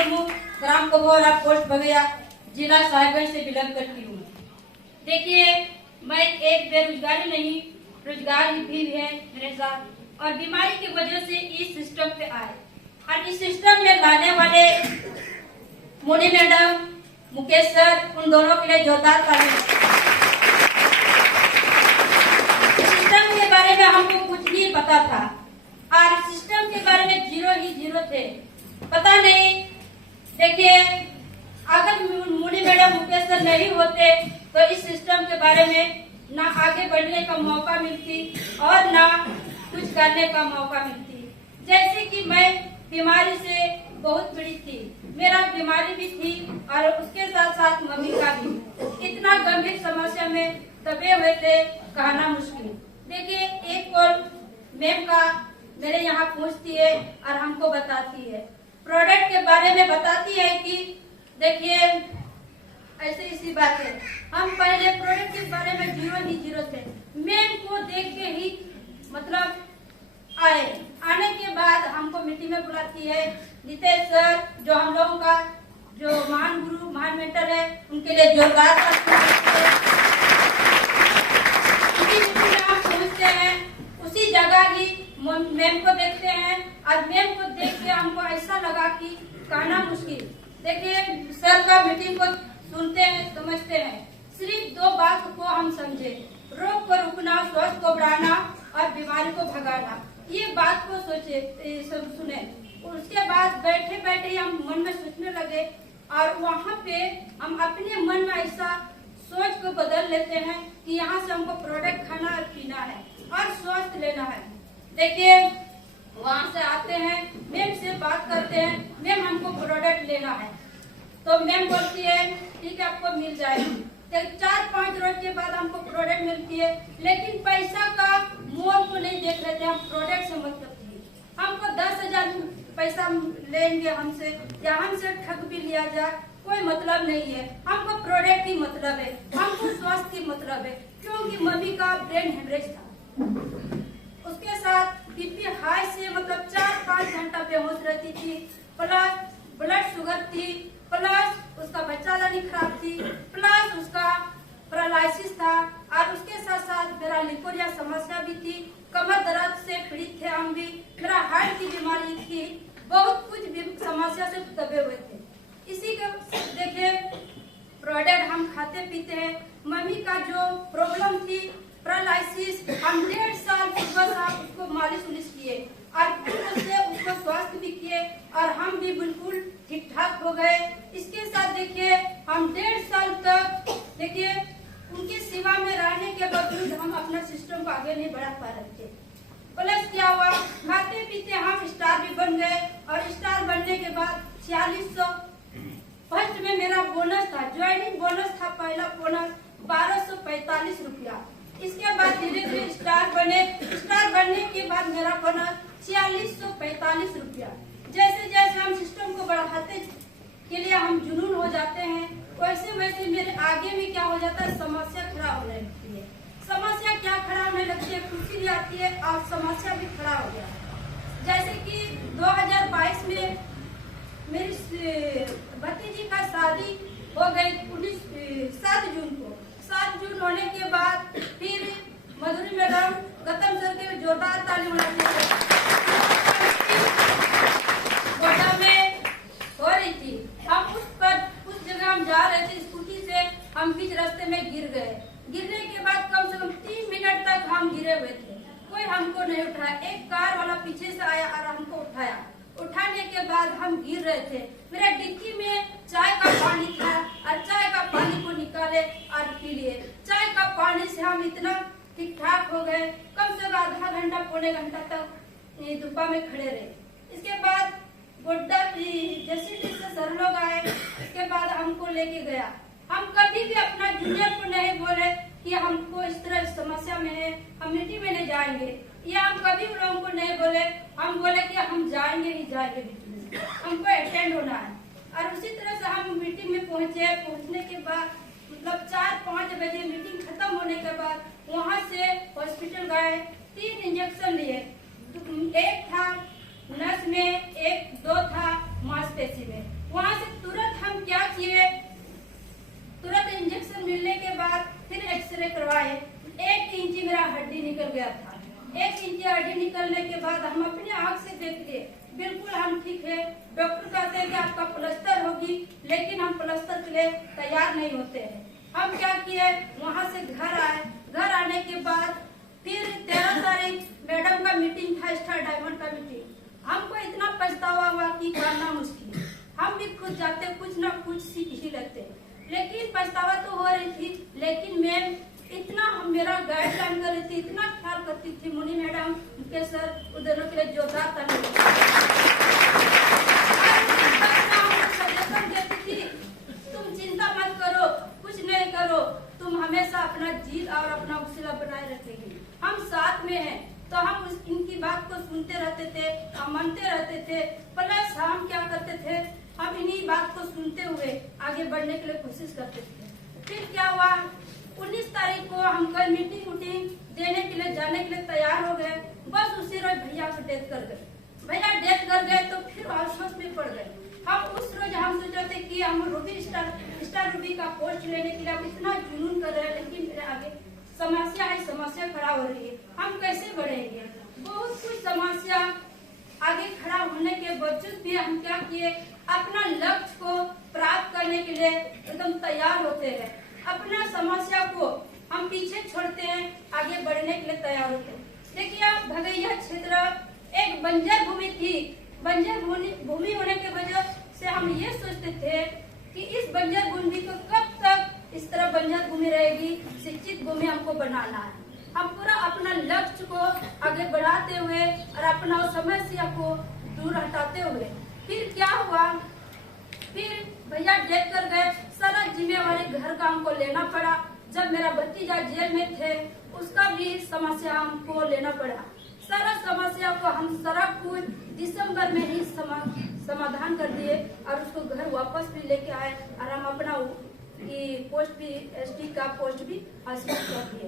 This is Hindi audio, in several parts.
मुर्मू, ग्राम कबोरा, पोस्ट भगैया, जिला साहिबगंज से बिलोंग करती हूँ। देखिए, मैं एक बेरोजगारी नहीं, रोजगार भी है मेरे साथ, और बीमारी की वजह से इस सिस्टम पे आए। और इस सिस्टम में लाने वाले मोनी मैडम, मुकेश सर, उन दोनों के लिए जोरदार ताली। सिस्टम के बारे में हमको कुछ नहीं पता था और सिस्टम के बारे में जीरो थे, पता नहीं। देखिए, अगर मुनी मैडम, मुकेश सर नहीं होते तो इस सिस्टम के बारे में ना आगे बढ़ने का मौका मिलती और ना कुछ करने का मौका मिलती। जैसे कि मैं बीमारी से बहुत पीड़ित थी, मेरा बीमारी भी थी और उसके साथ साथ मम्मी का भी। इतना गंभीर समस्या में दबे हुए थे, कहना मुश्किल। देखिए, एक कॉल मैम का मेरे यहाँ पूछती है और हमको बताती है, प्रोडक्ट के बारे में बताती है कि देखिए ऐसे इसी बात है। हम पहले प्रोडक्ट के बारे में जीरो थे। मैम को देख के ही मतलब आने के बाद हमको मीटिंग में बुलाती है। नितेश सर, जो हम लोगों का जो महान गुरु, महान मेंटर है, उनके लिए जोरदार पहुँचते हैं। उसी जगह ही मैम को देखते हैं और मैम को देख के हमको ऐसा लगा कि कहना मुश्किल। देखिए, सर का मीटिंग को सुनते हैं, समझते हैं। सिर्फ दो बात को हम समझे, रोग को रुकना, स्वास्थ्य को बढ़ाना और बीमारी को भगाना। ये बात को सोचे, सुने। उसके बाद बैठे बैठे हम मन में सोचने लगे और वहाँ पे हम अपने मन में ऐसा सोच को बदल लेते हैं कि यहाँ से हमको प्रोडक्ट खाना और पीना है और स्वस्थ लेना है। देखिए, वहाँ से आते हैं, मैम से बात करते हैं, मैम हमको प्रोडक्ट लेना है, तो मैम बोलती है ठीक है, आपको मिल जाएगी। 4-5 रोज के बाद हमको प्रोडक्ट मिलती है, लेकिन पैसा का मोल को नहीं देख रहे थे हम। प्रोडक्ट से मतलब थी हमको 10,000 पैसा लेंगे हमसे या हमसे ठग भी लिया जाए, कोई मतलब नहीं है। हमको प्रोडक्ट की मतलब है, हमको स्वास्थ्य की मतलब है, क्योंकि मम्मी का ब्रेन हेमरेज था। उसके साथ बीपी हाई से मतलब 4-5 घंटा बेहोश रहती थी, प्लस ब्लड शुगर थी, प्लस उसका बच्चा दानी खराब थी, प्लस उसका पैरालिसिस था और उसके साथ साथ मेरा लिकोरिया समस्या भी थी। कमर दर्द से पीड़ित थे हम भी, मेरा हार्ट की बीमारी थी, बहुत कुछ समस्या से दबे हुए थे। इसी के देखिए, प्रोडक्ट हम खाते पीते हैं। मम्मी का जो प्रॉब्लम थी पैरालिसिस, हम 1.5 साल उसको मालिश किए और उससे उसको स्वास्थ्य भी किए और हम भी बिल्कुल ठीक ठाक हो गए। इसके साथ देखिए, हम 1.5 साल तक देखिए उनकी सेवा में रहने के बावजूद हम अपना सिस्टम को आगे नहीं बढ़ा पा रहे थे। प्लस क्या हुआ, खाते पीते हम स्टार भी बन गए और स्टार बनने के बाद 4600 फर्स्ट में मेरा बोनस था, ज्वाइनिंग बोनस था, पहला बोनस 1245 रुपया। इसके बाद धीरे धीरे स्टार बने। स्टार बनने के बाद मेरा बोनस 4645 रुपया। जैसे जैसे हम सिस्टम को बढ़ाते के लिए हम जुनून हो जाते हैं, वैसे वैसे मेरे आगे में क्या हो जाता है, समस्या खड़ा होने लगती है। समस्या क्या खड़ा होने लगती है, खुशी भी आती है और समस्या भी खड़ा हो गया। जैसे कि 2022 में मेरी भतीजी का शादी हो गई 7 जून को। 7 जून होने के बाद फिर मधुरी मैडम, गौतम सर के जोरदार ताली बजाते गोटा में हो रही थी। हम उस जगह हम जा रहे थे स्कूटी से, हम बीच रास्ते में गिर गए। गिरने के बाद कम से कम 3 मिनट तक हम गिरे हुए थे, कोई हमको नहीं उठाया। एक कार वाला पीछे से आया और हमको उठाया। उठाने के बाद हम गिर रहे थे। मेरे डिक्की में चाय का पानी था और चाय का पानी को निकाले और पी लिए। चाय का पानी से हम इतना ठीक ठाक हो गए, कम से कम आधा घंटा पौने घंटा तक धूपा में खड़े रहे। इसके बाद गोड्डा जैसे सर लोग आए, इसके बाद हमको लेके गया। हम कभी भी अपना जूनियर को नहीं बोले कि हमको इस तरह समस्या में है, हम मीटिंग में नहीं जाएंगे, या हम कभी उन लोगों को नहीं बोले। हम बोले कि हम जाएंगे ही जाएंगे मीटिंग में, हमको अटेंड होना है। और उसी तरह से हम मीटिंग में पहुंचे। पहुंचने के बाद मतलब 4-5 बजे मीटिंग खत्म होने के बाद वहाँ से हॉस्पिटल गए, 3 इंजेक्शन लिए। एक था नस में, एक 2 था मांसपेशी में। थे, डॉक्टर कहते हैं कि आपका प्लास्टर होगी, लेकिन हम प्लास्टर के लिए तैयार नहीं होते हैं। हम क्या किए, वहाँ से घर आए। घर आने के बाद फिर 13 तारीख मैडम का मीटिंग था, स्टार डायमंड का मीटिंग। हमको इतना पछतावा हुआ कि करना मुश्किल। हम भी खुद जाते, कुछ ना कुछ सीख ही लेते, लेकिन पछतावा तो हो रही थी। लेकिन मैम इतना मेरा गाइडलाइन कर रही थी, इतना ख्याल करती थी। मुनि मैडम, उनके सर, उन दोनों के लिए जोरदार ताली सजेशन देती थी, तुम चिंता मत करो, कुछ नहीं करो, तुम हमेशा अपना जीत और अपना हौसला बनाए रखेगी, हम साथ में हैं। तो हम इनकी बात को सुनते रहते थे, हम मानते रहते थे। प्लस हम क्या करते थे, हम इन्हीं बात को सुनते हुए आगे बढ़ने के लिए कोशिश करते थे। फिर क्या हुआ, 19 तारीख को हम कल मीटिंग देने के लिए जाने के लिए तैयार हो गए। बस उसी रोज भैया को डेथ कर गए। भैया डेथ कर गए तो फिर अफसोस में पड़ गए। हम उस रोज हम सोचे थे कि हम रूबी स्टार रूबी का पोस्ट लेने के लिए हम इतना जुनून कर रहे हैं, लेकिन मेरे आगे समस्या है, समस्या खड़ा हो रही है, हम कैसे बढ़ेंगे। बहुत कुछ समस्या आगे खड़ा होने के बावजूद भी हम क्या किए, अपना लक्ष्य को प्राप्त करने के लिए एकदम तैयार होते हैं। अपना समस्या को हम पीछे छोड़ते हैं, आगे बढ़ने के लिए तैयार होते हैं। देखिए, भगैया क्षेत्र एक बंजर भूमि थी। बंजर भूमि होने की वजह से हम ये सोचते थे कि इस बंजर भूमि को कब तक इस तरह बंजर भूमि रहेगी, शिक्षित भूमि हमको बनाना है। हम पूरा अपना लक्ष्य को आगे बढ़ाते हुए और अपना समस्या को दूर हटाते हुए, फिर क्या हुआ, फिर भैया डेथ कर गए। सारा जिम्मेवारी घर का हमको लेना पड़ा। जब मेरा भतीजा जेल में थे, उसका भी समस्या हमको लेना पड़ा। सारा समस्या को हम सारा कुछ दिसंबर में ही समाधान कर दिए और उसको घर वापस भी लेके आए और हम अपना पोस्ट भी, एसटी का पोस्ट भी हासिल कर दिए।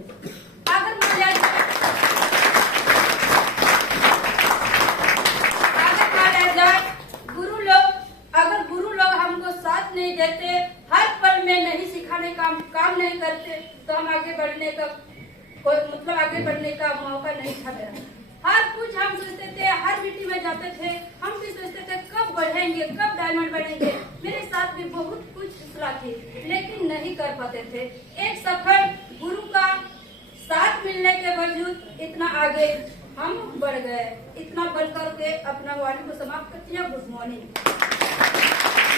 अगर गुरु लोग हमको साथ नहीं देते, हर पल में नहीं सिखाने का काम नहीं करते, तो हम आगे बढ़ने का आगे बढ़ने का मौका नहीं था मेरा। हर कुछ हम सोचते थे, हर मीटिंग में जाते थे, हम भी सोचते थे कब बढ़ेंगे, कब डायमंड बनेंगे। मेरे साथ भी बहुत कुछ हौसला थी, लेकिन नहीं कर पाते थे। एक सफल गुरु का साथ मिलने के बावजूद इतना आगे हम बढ़ गए। इतना बढ़ करके अपना वाणी को समाप्त करती है। Good morning.